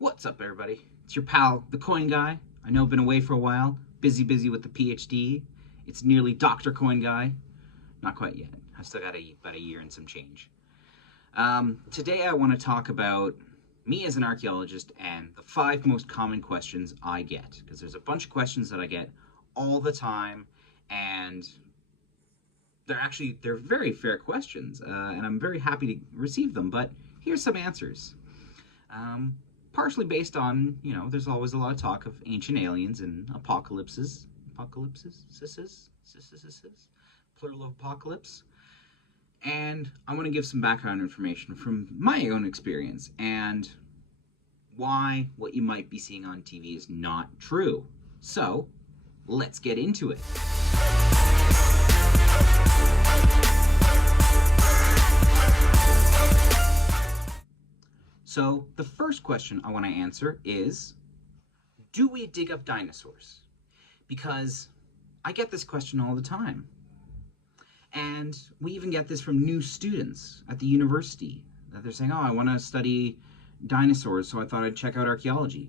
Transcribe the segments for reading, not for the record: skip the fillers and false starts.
What's up, everybody? It's your pal, the Coin Guy. I know I've been away for a while, busy with the PhD. It's nearly Dr. Coin Guy. Not quite yet. I've still got about a year and some change. Today I want to talk about me as an archaeologist and the 5 most common questions I get. Because there's a bunch of questions that I get all the time, and they're very fair questions, and I'm very happy to receive them, but here's some answers. Partially based on, there's always a lot of talk of ancient aliens and apocalypses, plural of apocalypse. And I want to give some background information from my own experience and why what you might be seeing on TV is not true. So, let's get into it. So, the first question I want to answer is, do we dig up dinosaurs? Because I get this question all the time. And we even get this from new students at the university, that they're saying, oh, I want to study dinosaurs, so I thought I'd check out archaeology.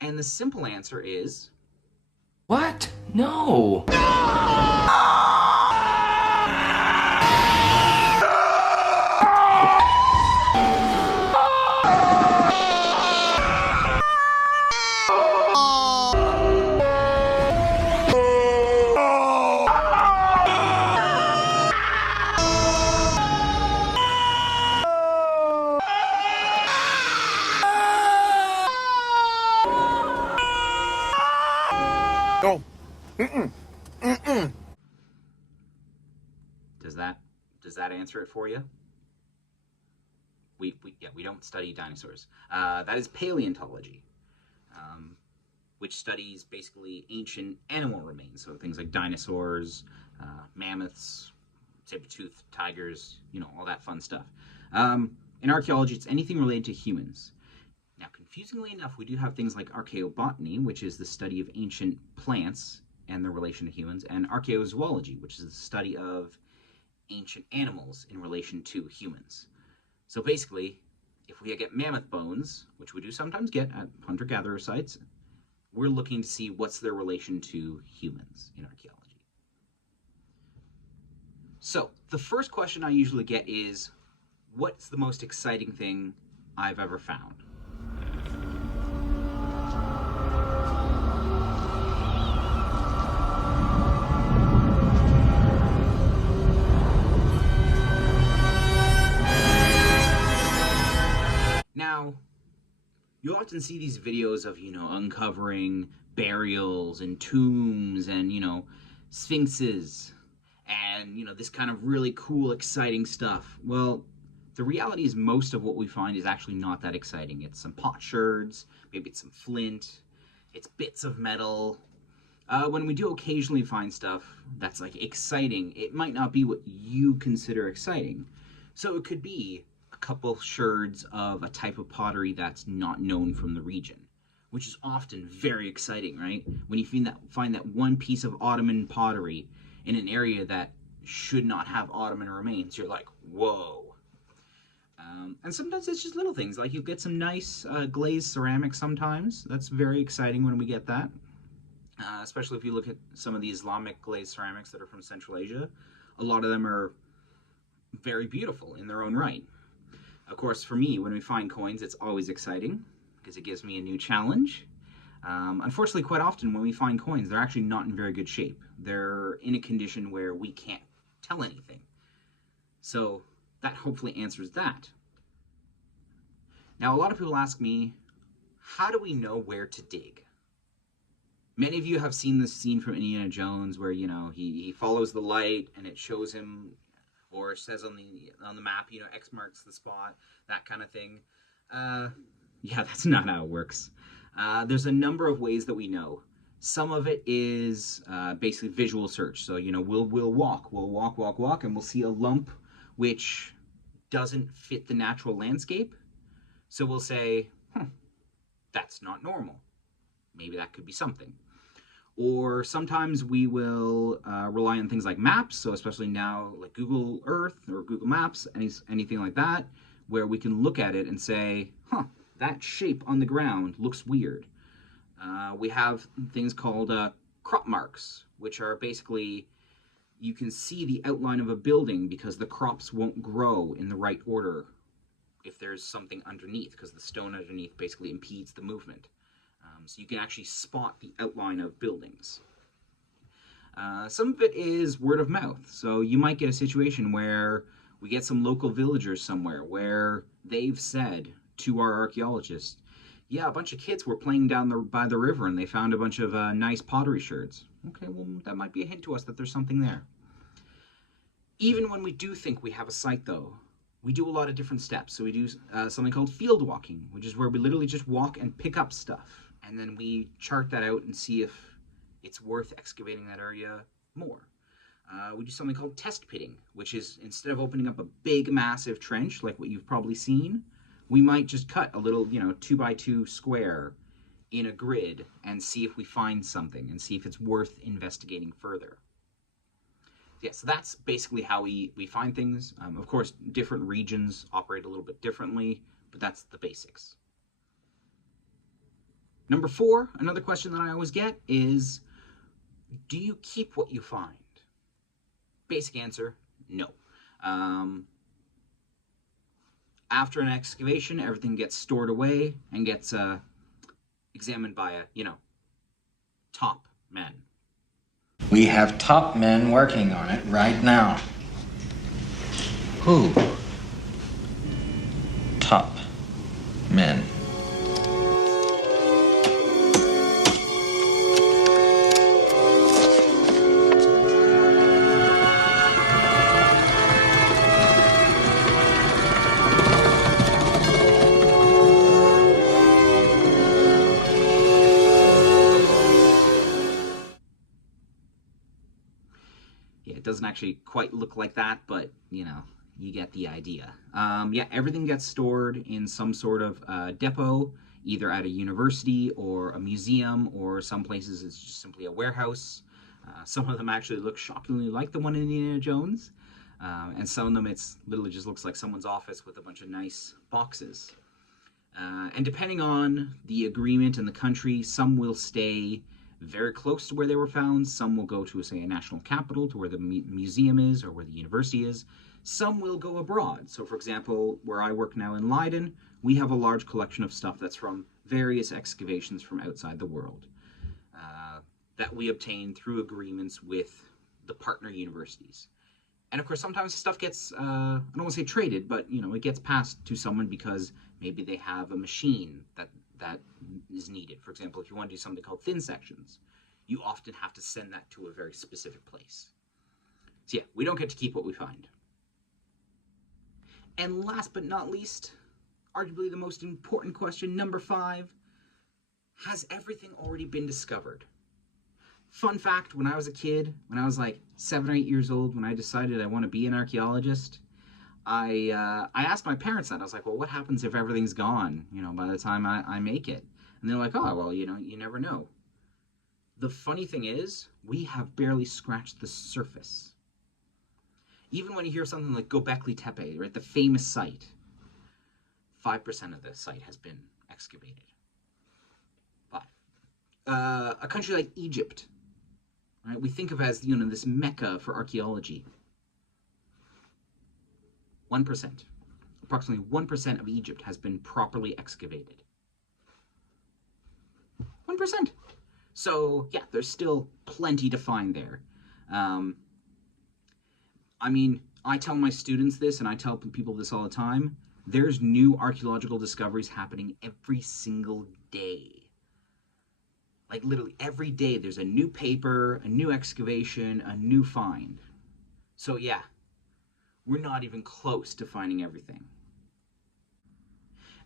And the simple answer is... What? No! No. Mm-mm. Does that answer it for you? We don't study dinosaurs. That is paleontology, which studies basically ancient animal remains. So things like dinosaurs, mammoths, saber-toothed tigers, all that fun stuff. In archaeology, it's anything related to humans. Now, confusingly enough, we do have things like archaeobotany, which is the study of ancient plants and their relation to humans, and archaeozoology, which is the study of ancient animals in relation to humans. So basically, if we get mammoth bones, which we do sometimes get at hunter-gatherer sites, we're looking to see what's their relation to humans in archaeology. So, the first question I usually get is, what's the most exciting thing I've ever found? Now, you often see these videos of, uncovering burials and tombs and, sphinxes and, this kind of really cool, exciting stuff. Well, the reality is most of what we find is actually not that exciting. It's some potsherds, maybe it's some flint, it's bits of metal. When we do occasionally find stuff that's, exciting, it might not be what you consider exciting. So it could be couple sherds of a type of pottery that's not known from the region, which is often very exciting, right? When you find that one piece of Ottoman pottery in an area that should not have Ottoman remains, you're like, whoa. And sometimes it's just little things, like you'll get some nice glazed ceramics sometimes. That's very exciting when we get that, especially if you look at some of the Islamic glazed ceramics that are from Central Asia. A lot of them are very beautiful in their own right. Of course, for me, when we find coins, it's always exciting because it gives me a new challenge. Unfortunately, quite often when we find coins, they're actually not in very good shape. They're in a condition where we can't tell anything. So that hopefully answers that. Now, a lot of people ask me, how do we know where to dig? Many of you have seen this scene from Indiana Jones where, he follows the light and it shows him, or it says on the map, X marks the spot, that kind of thing. Yeah, that's not how it works. There's a number of ways that we know. Some of it is basically visual search. So, we'll walk, and we'll see a lump which doesn't fit the natural landscape. So we'll say, that's not normal. Maybe that could be something. Or sometimes we will rely on things like maps, so especially now like Google Earth or Google Maps, anything like that, where we can look at it and say, that shape on the ground looks weird. We have things called crop marks, which are basically, you can see the outline of a building because the crops won't grow in the right order if there's something underneath, because the stone underneath basically impedes the movement. So you can actually spot the outline of buildings. Some of it is word of mouth. So you might get a situation where we get some local villagers somewhere where they've said to our archaeologist, yeah, a bunch of kids were playing down by the river and they found a bunch of nice pottery sherds. Okay, well, that might be a hint to us that there's something there. Even when we do think we have a site, though, we do a lot of different steps. So we do something called field walking, which is where we literally just walk and pick up stuff. And then we chart that out and see if it's worth excavating that area more. We do something called test pitting, which is, instead of opening up a big, massive trench like what you've probably seen, we might just cut a little, 2x2 square in a grid and see if we find something and see if it's worth investigating further. Yeah, so that's basically how we find things. Of course, different regions operate a little bit differently, but that's the basics. Number 4, another question that I always get is, do you keep what you find? Basic answer, no. After an excavation, everything gets stored away and gets examined by top men. We have top men working on it right now. Who? Top men. It doesn't actually quite look like that, but you get the idea. Yeah, everything gets stored in some sort of depot, either at a university or a museum, or some places it's just simply a warehouse. Some of them actually look shockingly like the one in Indiana Jones, and some of them it's literally just looks like someone's office with a bunch of nice boxes. And depending on the agreement and the country, some will stay very close to where they were found. Some will go to, say, a national capital, to where the museum is or where the university is. Some will go abroad. So, for example, where I work now in Leiden, we have a large collection of stuff that's from various excavations from outside the world that we obtain through agreements with the partner universities. And of course, sometimes stuff gets, I don't want to say traded, but it gets passed to someone because maybe they have a machine that is needed. For example, if you want to do something called thin sections, you often have to send that to a very specific place. So yeah, we don't get to keep what we find. And last but not least, arguably the most important question, number 5, has everything already been discovered? Fun fact, when I was a kid, when I was like 7 or 8 years old, when I decided I want to be an archaeologist, I asked my parents that. I was like, well, what happens if everything's gone, by the time I make it? And they're like, oh, well, you never know. The funny thing is, we have barely scratched the surface. Even when you hear something like Göbekli Tepe, right, the famous site, 5% of the site has been excavated. 5. A country like Egypt, right, we think of as, this mecca for archaeology. 1%. Approximately 1% of Egypt has been properly excavated. 1%. So, yeah, there's still plenty to find there. I tell my students this, and I tell people this all the time. There's new archaeological discoveries happening every single day. Like, literally every day there's a new paper, a new excavation, a new find. So, yeah, we're not even close to finding everything.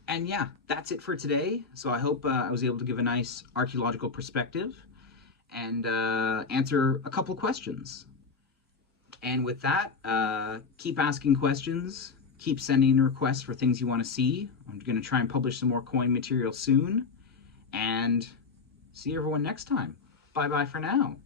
And yeah, that's it for today. So I hope I was able to give a nice archaeological perspective and answer a couple questions. And with that, keep asking questions, keep sending in requests for things you want to see. I'm going to try and publish some more coin material soon. And see everyone next time. Bye-bye for now.